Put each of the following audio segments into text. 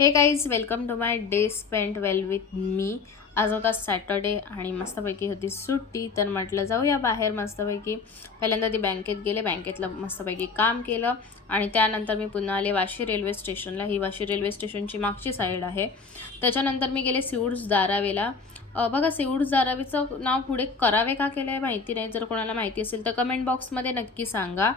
हे guys, welcome to my day spent well with me. आज होता सॅटर्डे आणि मस्तपैकी होती सुट्टी, तर म्हटलं जाऊया बाहेर मस्तपैकी. पहिल्यांदा ती बँकेत गेले, बँकेतलं मस्तपैकी काम केलं आणि त्यानंतर मी पुन्हा आले वाशी रेल्वे स्टेशनला. ही वाशी रेल्वे स्टेशनची मागची साईड आहे. त्याच्यानंतर मी गेले सिऊड्स धारावीला. बघा, सिऊड्स धारावीचं नाव पुढे करावे का केलं आहे माहिती नाही. जर कोणाला माहिती असेल तर कमेंट बॉक्समध्ये नक्की सांगा.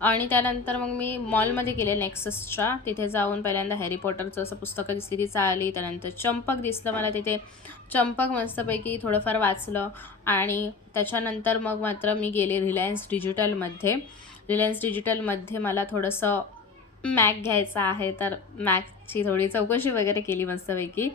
आणि त्यानंतर मग मी मॉलमध्ये गेले नेक्ससच्या. तिथे जाऊन पहिल्यांदा हॅरी पॉटरचं असं पुस्तकं दिसली ती चालली. त्यानंतर चंपक दिसलं मला तिथे. चंपक मस्तपैकी थोडंफार वाचलं आणि त्याच्यानंतर मग मात्र मी गेले रिलायन्स डिजिटलमध्ये. रिलायन्स डिजिटलमध्ये मला थोडंसं मॅक घ्यायचा आहे, तर मॅकची थोडी चौकशी वगैरे केली मस्तपैकी.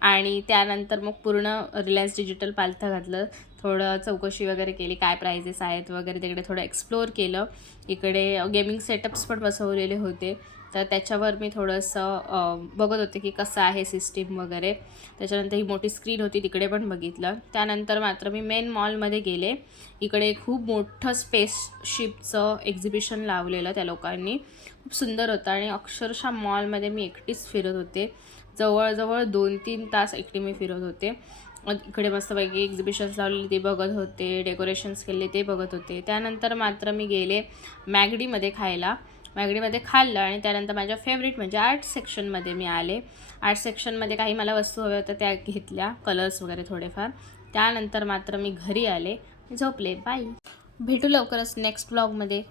आणि त्यानंतर मग पूर्ण रिलायन्स डिजिटल पालथं घातलं. थोडं चौकशी वगैरे केली, काय प्राइजेस आहेत वगैरे, तिकडे थोडं एक्सप्लोअर केलं. इकडे गेमिंग सेटअप्स पण बसवलेले होते, तर त्याच्यावर मी थोडंसं बघत होते की कसं आहे सिस्टीम वगैरे. त्याच्यानंतर ही मोठी स्क्रीन होती, तिकडे पण बघितलं. त्यानंतर मात्र मी मेन मॉलमध्ये गेले. इकडे खूप मोठं स्पेसशिपचं एक्झिबिशन लावलेलं त्या लोकांनी. खूप सुंदर होतं आणि अक्षरशः मॉलमध्ये मी एकटीच फिरत होते. जवळजवळ 2-3 तास एकटी मी फिरत होते. इकडे मस्तपैकी एक्झिबिशन्स लावलेले ते बघत होते, डेकोरेशन्स केले ते बघत होते. त्यानंतर मात्र मी गेले मॅगडीमध्ये खायला. मॅगडीमध्ये खाल्लं आणि त्यानंतर माझ्या फेवरेट म्हणजे आर्ट सेक्शनमध्ये मी आले. आर्ट सेक्शनमध्ये काही मला वस्तू हव्या होत्या, त्या घेतल्या, कलर्स वगैरे थोडेफार. त्यानंतर मात्र मी घरी आले, झोपले. बाय. भेटू लवकरच नेक्स्ट ब्लॉगमध्ये.